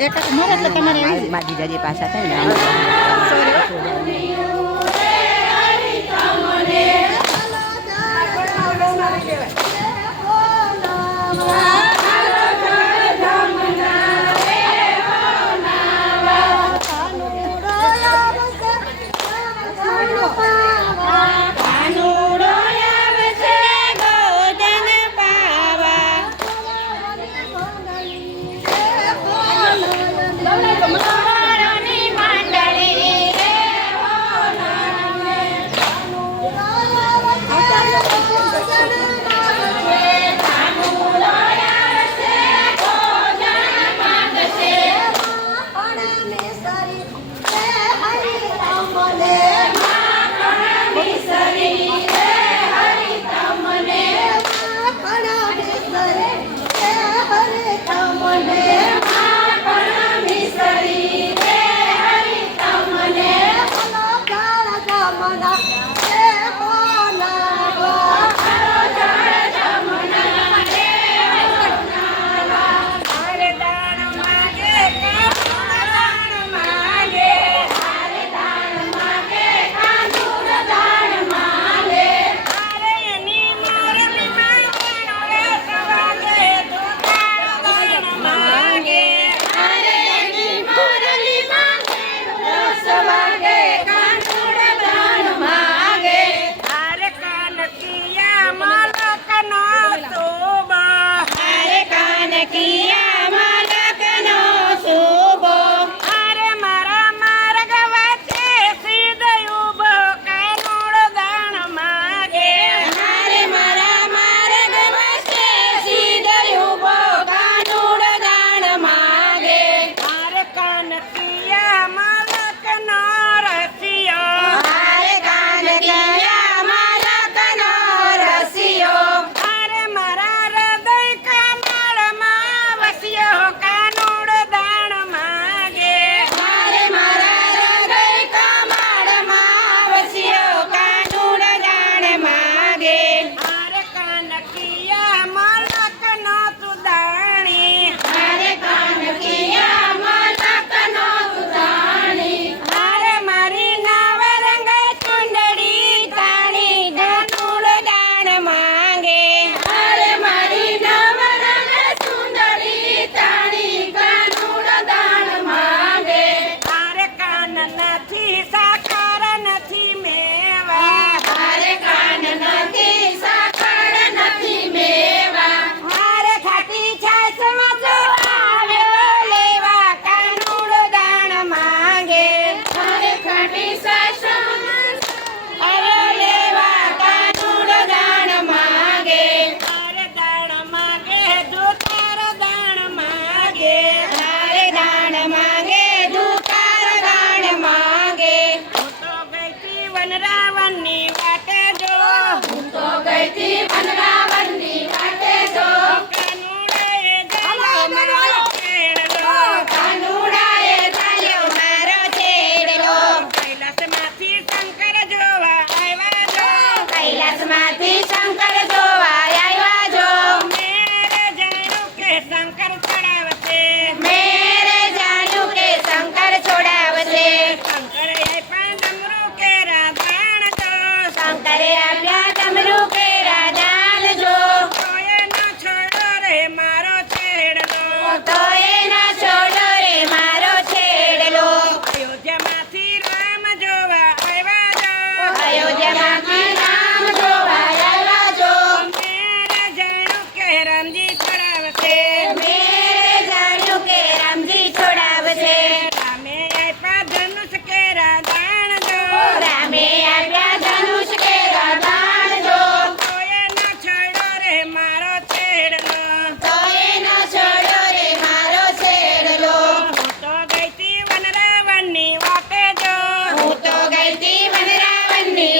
એક મારે એટલે તમારે આવી મારી જરી પાછા થાય ને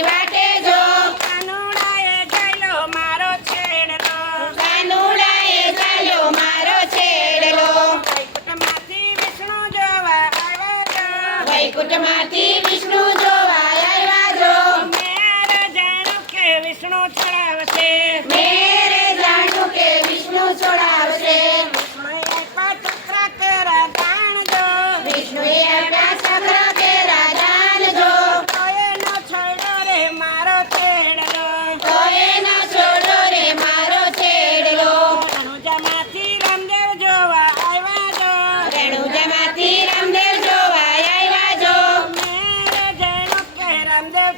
વાટે જો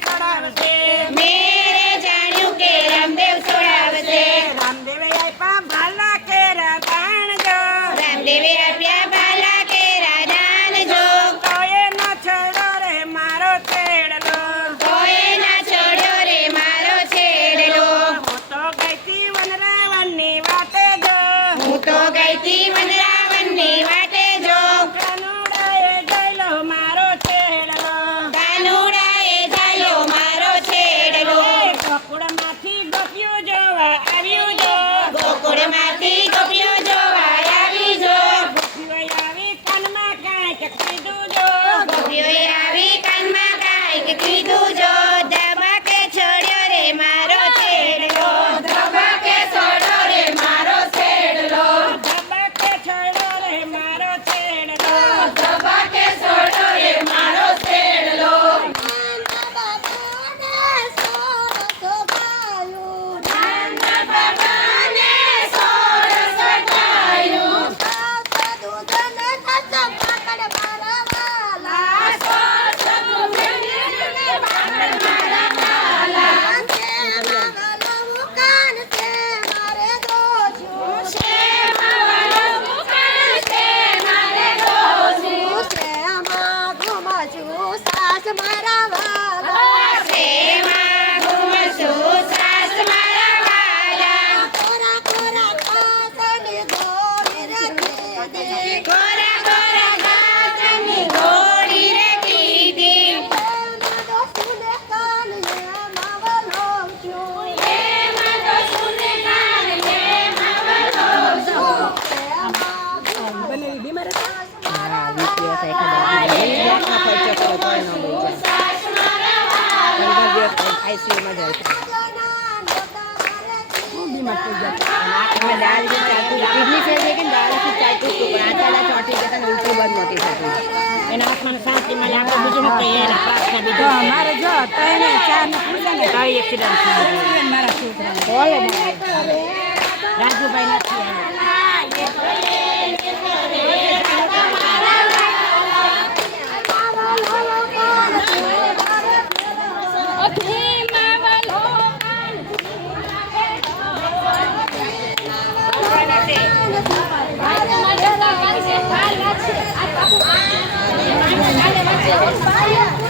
છોડાવશે. મેરે જાણ્યું કે રામદેવ છોડાવશે. રામદેવે આપ્યા ભાલા કેરા દાણજો. રામદેવે આપ્યા ભાલા કેરા દાનજો. તોય ના છોડો રે મારો છેડલો. તોય ના છોડ્યો રે મારો છેડલો. હું તો ગઈતી વનરાવણની વાટે જો. હું તો ગઈતી વનરાવનની વાટે જો. કાનુડાએ ગયેલો મારો છેડલો. કાનુડાએ ઝાલ્યો મારો છેડલો. ગોકુળમાંથી ગોપિયું જોવા આવ્યું જો. ગોકુળમાંથી ગોપીઓ જોવા આવી જો. ગોપીઓએ આવી કાનમાં કાંઈક કીધું જો. ગોપીઓએ આવી કાનમાં કાંઈક કીધું જો. ધબાકે છોડ્યો રે મારો છેડલો. ધબાકે છોડ્યો રે મારો છેડલો. ધબાકે છોડ્યો રે મારો છેડલો. ધબાકે છોડ્યો રે મારો છેડલો. નાના બાબાને સોળ સગાયું. કોરા કોરા ઘાસની ગોળી રે કીધી. એમાં તો સુને કાન એમાં વલોવ છું. સાસ મારા વાલા. એના હાથમાં શાંતિ મળે આપણે બીજું ન કહીએ એના પ્રાર્થના બીજું અમારે જો ત્રણે ચાર ને પૂછે ને કઈ એક્સિડન્ટ થયું મારા છોકરા રાજુભાઈ નથી Vaya.